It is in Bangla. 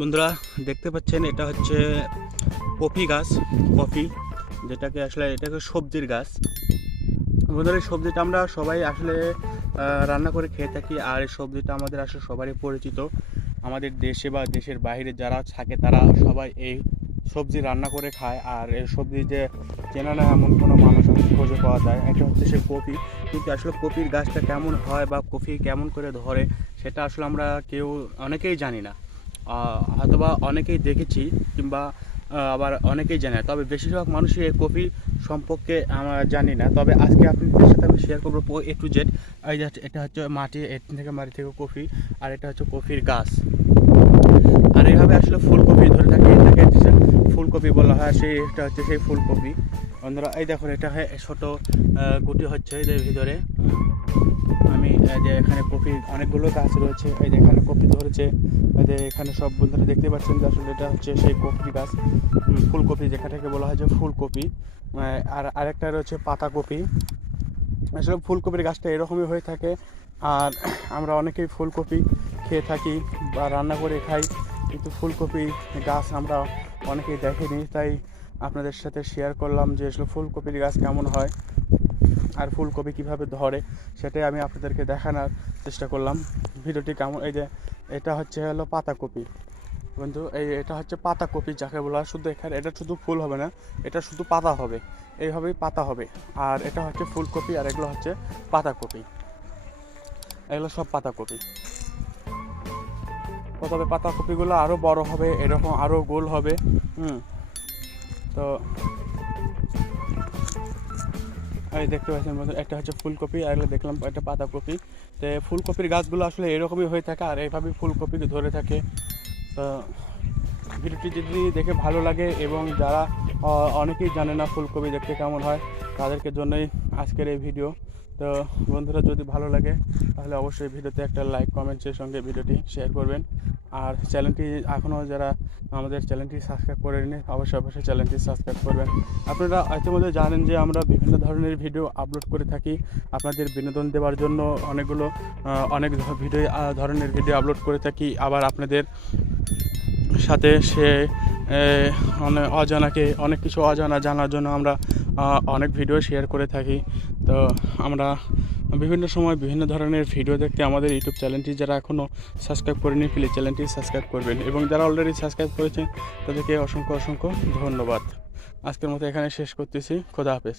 বন্ধুরা দেখতে পাচ্ছেন এটা হচ্ছে কফি গাছ। কফি যেটাকে আসলে এটাকে সবজির গাছ। বন্ধুরা এই সবজিটা আমরা সবাই আসলে রান্না করে খেয়ে থাকি, আর এই সবজিটা আমাদের আসলে সবারই পরিচিত। আমাদের দেশে বা দেশের বাইরে যারা থাকে তারা সবাই এই সবজি রান্না করে খায়। আর এই সবজি যে চেনা না এমন কোনো মানুষ খুঁজে পাওয়া যায়। এটা হচ্ছে সে কফি। কিন্তু আসলে কফির গাছটা কেমন হয় বা কফি কেমন করে ধরে সেটা আসলে আমরা কেউ অনেকেই জানি না। হয়তোবা অনেকেই দেখেছি, কিংবা আবার অনেকেই জানে না। তবে বেশিরভাগ মানুষই এই কফি সম্পর্কে আমরা জানি না। তবে আজকে আপনাদের সাথে আমি শেয়ার করবো A to Z। এই যে এটা হচ্ছে মাটি, মাটি থেকে কফি, আর এটা হচ্ছে কফির গাছ। আর এইভাবে আসলে ফুলকপি ধরে থাকে, এটাকে ফুলকপি বলা হয়। এটা হচ্ছে সেই ফুলকপি। বন্ধুরা এই দেখুন, এটা ছোটো গুটি হচ্ছে এদের ভিতরে। আমি যে এখানে কফি অনেকগুলো গাছ রয়েছে, এই যে এখানে কফি ধরেছে। এই যে এখানে সব বন্ধুরা দেখতে পাচ্ছেন যে আসলে এটা হচ্ছে সেই কফি গাছ, ফুলকপি যেটাকে বলা হয় যে ফুলকপি। আর আরেকটা রয়েছে পাতাকপি। আসলে ফুলকপির গাছটা এরকমই হয়ে থাকে। আর আমরা অনেকেই ফুলকপি খেয়ে থাকি বা রান্না করে খাই, কিন্তু ফুলকপি গাছ আমরা অনেকেই দেখিনি। তাই আপনাদের সাথে শেয়ার করলাম যে আসলে ফুলকপির গাছ কেমন হয় আর ফুলকপি কিভাবে ধরে, সেটাই আমি আপনাদেরকে দেখানোর চেষ্টা করলাম। ভিডিওটি কেমন, এই যে এটা হলো পাতাকপি। বন্ধু এটা হচ্ছে পাতাকপি যাকে বলা হয়। শুধু এখানে এটা শুধু ফুল হবে না, এটা শুধু পাতা হবে, এইভাবেই পাতা হবে। আর এটা হচ্ছে ফুলকপি, আর এগুলো হচ্ছে পাতাকপি। এগুলো সব পাতাকপি। তবে পাতাকপিগুলো আরও বড় হবে, এরকম আরও গোল হবে। তো এই দেখতে পাচ্ছেন বন্ধু, একটা হচ্ছে ফুলকপি, আর এগুলো দেখলাম একটা পাতাকপি। তো ফুলকপির গাছগুলো আসলে এরকমই হয়ে থাকে, আর এইভাবেই ফুলকপি ধরে থাকে। তো ভিডিওটি যদি দেখে ভালো লাগে, এবং যারা অনেকেই জানে না ফুলকপি দেখতে কেমন হয়, তাদেরকে জন্যই আজকের এই ভিডিও। তো বন্ধুরা যদি ভালো লাগে তাহলে অবশ্যই ভিডিওতে একটা লাইক কমেন্টসের সঙ্গে ভিডিওটি শেয়ার করবেন। আর চ্যানেলটি এখনও যারা আমাদের চ্যানেলটি সাবস্ক্রাইব করেননি, অবশ্যই চ্যানেলটি সাবস্ক্রাইব করবেন। আপনারা ইতিমধ্যে জানেন যে আমরা বিভিন্ন ধরনের ভিডিও আপলোড করে থাকি আপনাদের বিনোদন দেওয়ার জন্য। অনেক ধরনের ভিডিও আপলোড করে থাকি। আবার আপনাদের সাথে অনেক কিছু অজানা জানার জন্য আমরা অনেক ভিডিও শেয়ার করে থাকি। তো আমরা বিভিন্ন সময় বিভিন্ন ধরনের ভিডিও দেখতে আমাদের ইউটিউব চ্যানেলটি যারা এখনও সাবস্ক্রাইব করেনি, প্লিজ চ্যানেলটি সাবস্ক্রাইব করবেন, এবং যারা অলরেডি সাবস্ক্রাইব করেছেন তাদেরকে অসংখ্য ধন্যবাদ। আজকের মতো এখানে শেষ করতেছি। খোদা হাফেজ।